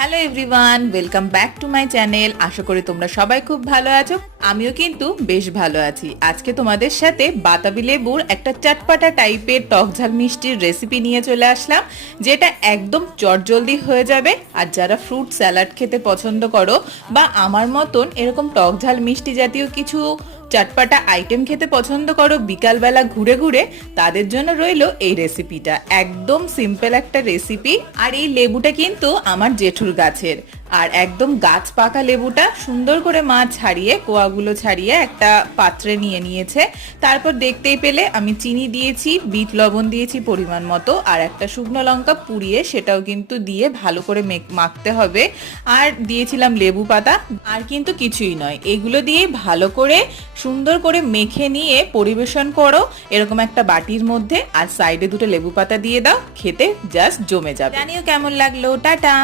Hello everyone, welcome back to my channel. আশা করি তোমরা সবাই খুব ভালো আছো। আমিও কিন্তু বেশ ভালো আছি। আজকে তোমাদের সাথে বাতাবি লেবুর একটা চটপাটা টাইপের টকঝাল মিষ্টির রেসিপি নিয়ে চলে আসলাম, যেটা একদম চটজলদি হয়ে যাবে। আর যারা ফ্রুট স্যালাড খেতে পছন্দ করো বা আমার মতন এরকম টকঝাল মিষ্টি জাতীয় কিছু চটপাটা আইটেম খেতে পছন্দ করো বিকালবেলা ঘুরে ঘুরে, তাদের জন্য রইলো এই রেসিপিটা। একদম সিম্পল একটা রেসিপি। আর এই লেবুটা কিন্তু আমার জেঠুর গাছের, আর একদম গাছ পাকা লেবুটা সুন্দর করে মাছ ছাড়িয়ে কোয়াগুলো ছাড়িয়ে একটা পাত্রে নিয়ে নিয়েছে। তারপর দেখতেই পেলে আমি চিনি দিয়েছি, বিট লবণ দিয়েছি পরিমাণ মতো, আর একটা শুকনো লঙ্কা পুড়িয়ে সেটাও কিন্তু দিয়ে ভালো করে মাখতে হবে। আর দিয়েছিলাম লেবু পাতা, আর কিন্তু কিছুই নয়। এগুলো দিয়ে ভালো করে সুন্দর করে মেখে নিয়ে পরিবেশন করো এরকম একটা বাটির মধ্যে, আর সাইডে দুটো লেবু পাতা দিয়ে দাও, খেতে জাস্ট জমে যাবে। জানিও কেমন লাগলো। টাটা।